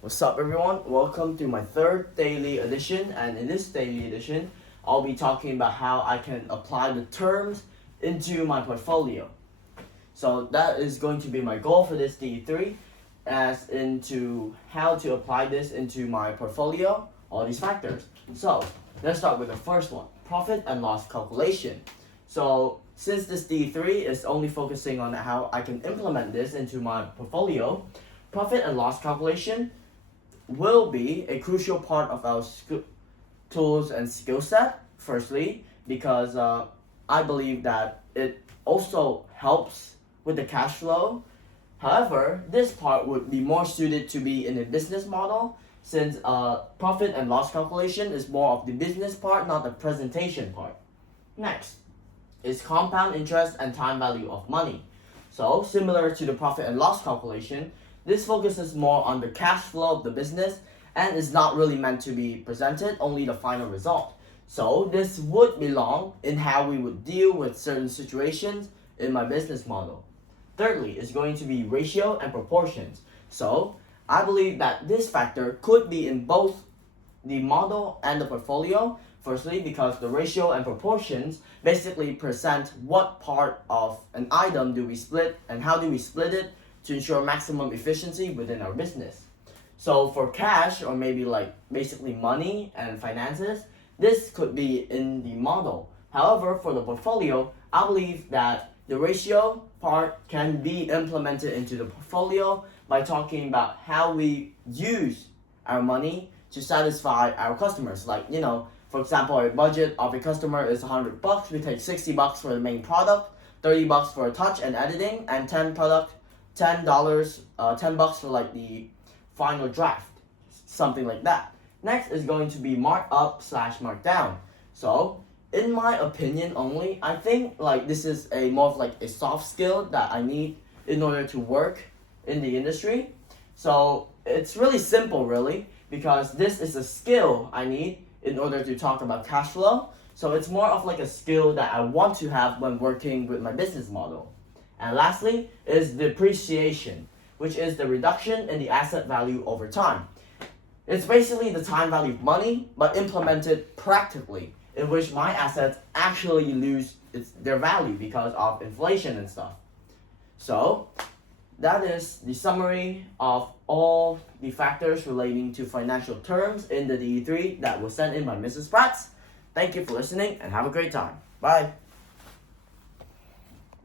What's up, everyone? Welcome to my third daily edition, and in this daily edition, I'll be talking about how I can apply the terms into my portfolio. So that is going to be my goal for this DE3, as into how to apply this into my portfolio, all these factors. So let's start with the first one, profit and loss calculation. So since this DE3 is only focusing on how I can implement this into my portfolio, profit and loss calculation will be a crucial part of our tools and skill set. Firstly, because I believe that it also helps with the cash flow. However, this part would be more suited to be in a business model, since profit and loss calculation is more of the business part, not the presentation part. Next is compound interest and time value of money. So similar to the profit and loss calculation, this focuses more on the cash flow of the business and is not really meant to be presented, only the final result. So this would belong in how we would deal with certain situations in my business model. Thirdly is going to be ratio and proportions. So I believe that this factor could be in both the model and the portfolio. Firstly, because the ratio and proportions basically present what part of an item do we split and how do we split it to ensure maximum efficiency within our business. So for cash, or maybe like basically money and finances, this could be in the model. However, for the portfolio, I believe that the ratio part can be implemented into the portfolio by talking about how we use our money to satisfy our customers. Like, for example, a budget of a customer is $100. We take $60 for the main product, $30 for a touch and editing, and $10 for like the final draft, something like that. Next is going to be mark up / mark down. So in my opinion only, I think like this is a more of like a soft skill that I need in order to work in the industry. So it's really simple, really, because this is a skill I need in order to talk about cash flow. So it's more of like a skill that I want to have when working with my business model. And lastly is depreciation, which is the reduction in the asset value over time. It's basically the time value of money, but implemented practically, in which my assets actually lose their value because of inflation and stuff. So that is the summary of all the factors relating to financial terms in the DE3 that was sent in by Mrs. Prats. Thank you for listening and have a great time. Bye.